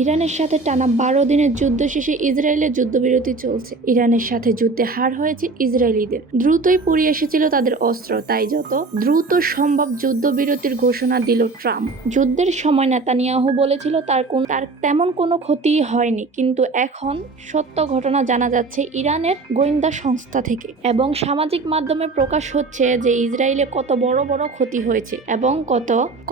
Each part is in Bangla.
ইরানের সাথে টানা 12 দিনের যুদ্ধ শেষে ইসরায়েলের যুদ্ধবিরতি চলছে। ইরানের সাথে যুদ্ধে হার হয়েছে ইসরায়েলিদের। দ্রুতই পুড়িয়ে এসেছিল তাদের অস্ত্র, তাই যত দ্রুত সম্ভব যুদ্ধবিরতির ঘোষণা দিল ট্রাম্প। যুদ্ধের সময় নেতানিয়াহু বলেছিল তার তেমন কোনো ক্ষতিই হয়নি, কিন্তু এখন সত্য ঘটনা জানা যাচ্ছে ইরানের গোয়েন্দা সংস্থা থেকে, এবং সামাজিক মাধ্যমে প্রকাশ হচ্ছে যে ইসরায়েলে কত বড় বড় ক্ষতি হয়েছে এবং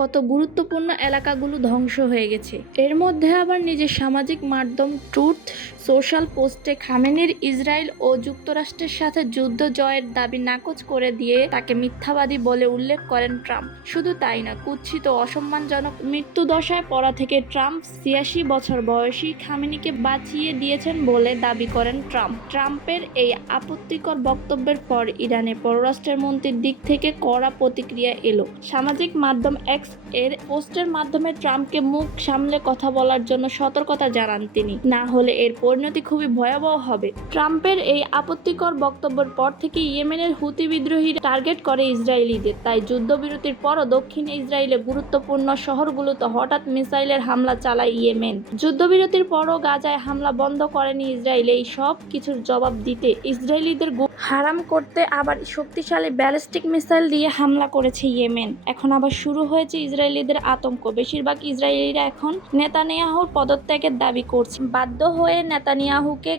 কত গুরুত্বপূর্ণ এলাকাগুলো ধ্বংস হয়ে গেছে। এর মধ্যে আবার নিজের সামাজিক মাধ্যম ট্রুথ সোশ্যাল পোস্টে খামেনির ইসরায়েল ও যুক্তরাষ্ট্রের সাথে যুদ্ধ জয়ের দাবি নাকচ করে দিয়ে তাকে মিথ্যাবাদী বলে উল্লেখ করেন ট্রাম্প। শুধু তাই না, কুৎসিত অসম্মানজনক মৃত্যুদশায় পড়া থেকে ট্রাম্প ৮৬ বছর বয়সী খামেনিকে বাঁচিয়ে দিয়েছেন বলে দাবি করেন ট্রাম্প। ট্রাম্পের এই আপত্তিকর বক্তব্যের পর ইরানের পররাষ্ট্র মন্ত্রীর দিক থেকে কড়া প্রতিক্রিয়া এলো। সামাজিক মাধ্যম এক্স এর পোস্টের মাধ্যমে ট্রাম্পকে মুখ সামলে কথা বলার জন্য সতর্কতা জানান তিনি, না হলে এর পরিণতি খুবই ভয়াবহ হবে। ট্রাম্পের এই আপত্তিকর বক্তব্যের পর থেকে ইয়েমেনের হুতি বিদ্রোহীরা টার্গেট করে ইসরায়েলিদের, তাই যুদ্ধবিরতির পরও দক্ষিণ ইসরায়েলে গুরুত্বপূর্ণ শহরগুলোতে হঠাৎ মিসাইলের হামলা চালায় ইয়েমেন। যুদ্ধবিরতির পরও গাজায় হামলা বন্ধ করেনি ইসরায়েল। এই সব কিছুর জবাব দিতে ইসরায়েলিদের হারাম করতে আবার শক্তিশালী ব্যালিস্টিক মিসাইল দিয়ে হামলা করেছে ইয়েমেন। এখন আবার শুরু হয়েছে ইসরায়েলিদের আতঙ্ক। বেশিরভাগ ইসরায়েলিরা এখন নেতানিয়াহুর পদত্যাগের দাবি করছে। বাধ্য হয়ে নেতানিয়াহুকে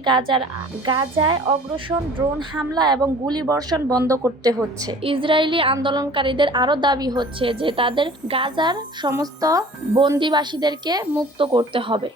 গাজায় অগ্রসর ড্রোন হামলা এবং গুলিবর্ষণ বন্ধ করতে হচ্ছে। ইসরায়েলি আন্দোলনকারীদের আরও দাবি হচ্ছে যে তাদের গাজার সমস্ত বন্দিবাসীদেরকে মুক্ত করতে হবে।